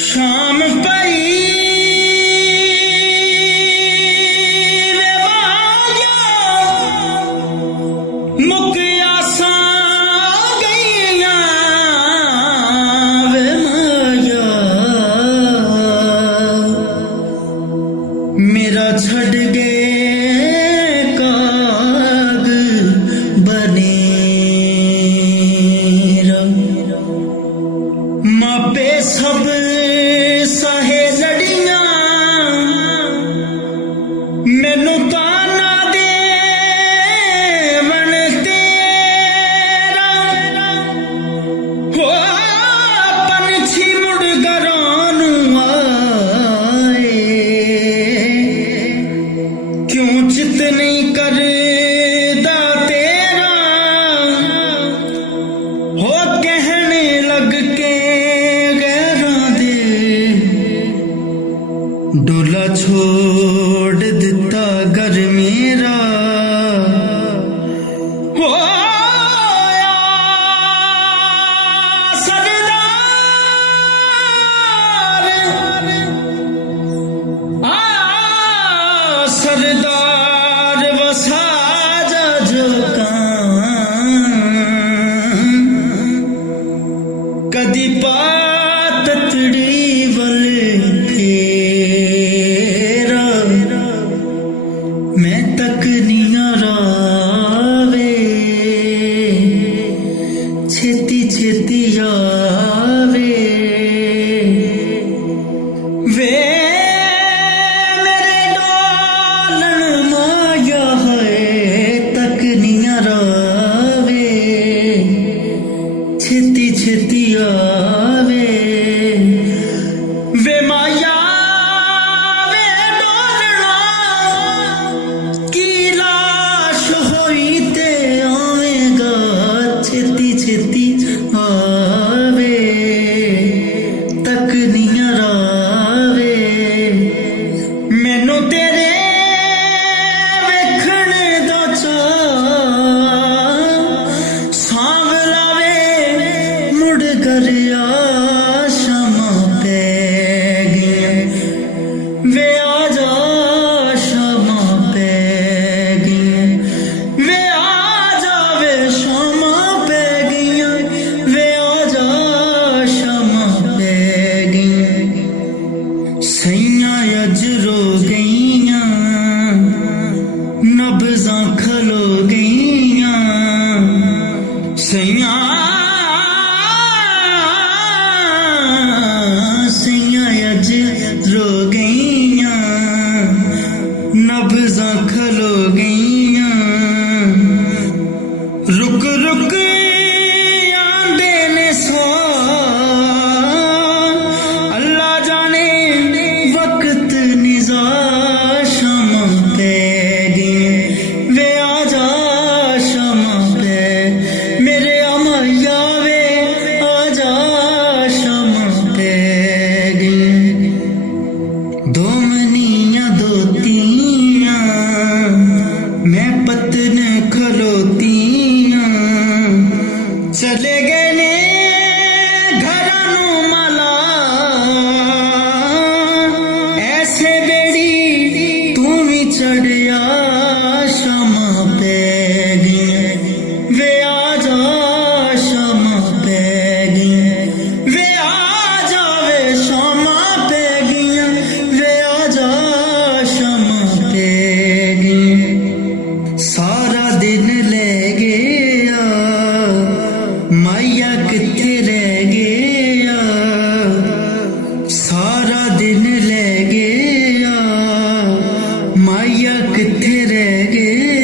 शाम पई वे माया मुक आसां गईयां वे माया मेरा छड़ गए काग बनेरा मापे सब सहे लड़ियां मैनू ताना दे मन तेरा हो पंछी मुड़ घरों नू आए क्यों चित नहीं करदा तेरा हो कहने लग के डोला छोड़ दिता घर मेरा हो सरदार वसा जा जो कदी पातड़ी वल मैं तक निया रावे छेती छेती आवे वे मेरे डोलन माया है तक निया रावे छेती छेती आवे वे माया छेती आवे तक नहीं रावे मैनू तेरे वेखने दा चाऽ सांवलावे मुड़ कर शामां पै गईयां वे आ जा शामां पै गईयां वे आ जावे शामां सैयां अज रो गईयां नब्ज़ां खलो गईयां सैयां अज रो गईयां नब्ज़ां खलो गईयां रुक रुक आंदे ने सो मैं पतन खलोतियां चले गए ने घरां नू माला ऐसे बेड़ी तू भी चढ़िया शामां पै गईयां वे आ जा शामां पै गईयां वे आ जावे शामां पै गईयां वे आ जा शामां पै गईयां सारा दिन ले गया माया किथे रह गया सारा दिन ले गया माया किथे रह गया